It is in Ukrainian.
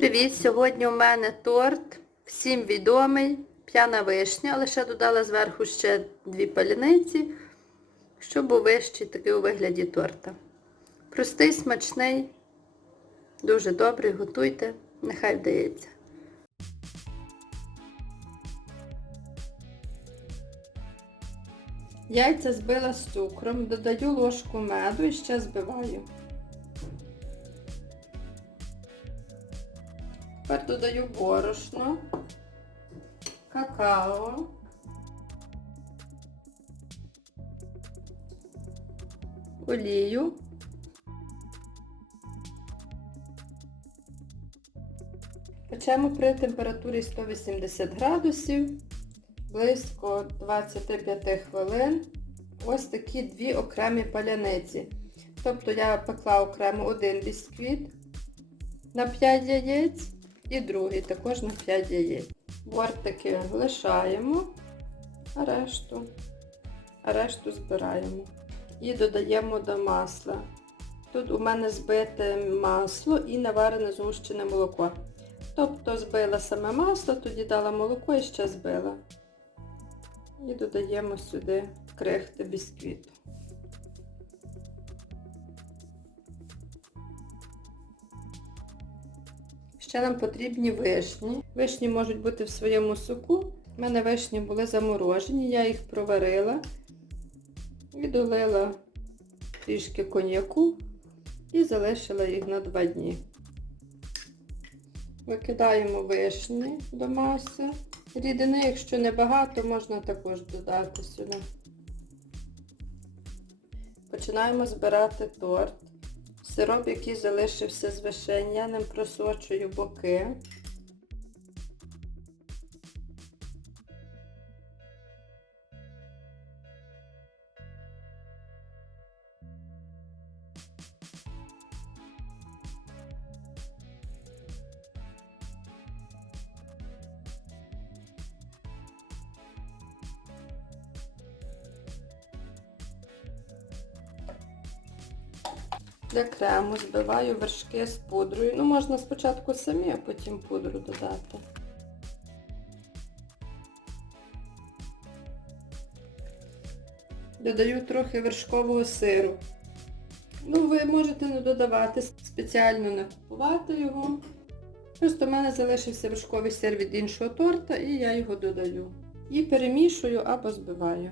Привіт! Сьогодні у мене торт, всім відомий, п'яна вишня, але ще додала зверху ще дві паляниці, щоб був вищий такий у вигляді торта. Простий, смачний, дуже добрий, готуйте, нехай вдається. Яйця збила з цукром, додаю ложку меду і ще збиваю. Тепер додаю борошно, какао, олію, печемо при температурі 180 градусів близько 25 хвилин. Ось такі дві окремі паляниці. Тобто я пекла окремо один бісквіт на 5 яєць і другий також на 5 яєць. Бортики лишаємо, а решту, а решту збираємо. І додаємо до масла. Тут у мене збите масло і наварене згущене молоко. Тобто збила саме масло, тоді дала молоко і ще збила. І додаємо сюди крихти бісквіту. Ще нам потрібні вишні. Вишні можуть бути в своєму соку. У мене вишні були заморожені, я їх проварила і долила трішки коньяку і залишила їх на 2 дні. Викидаємо вишні до маси. Рідини, якщо небагато, можна також додати сюди. Починаємо збирати торт. Сироп, який залишився з вишень, я ним просочую боки. Для крему збиваю вершки з пудрою. Ну, можна спочатку самі, а потім пудру додати. Додаю трохи вершкового сиру. Ну, ви можете не додавати, спеціально не купувати його. Просто в мене залишився вершковий сир від іншого торта і я його додаю. І перемішую або збиваю.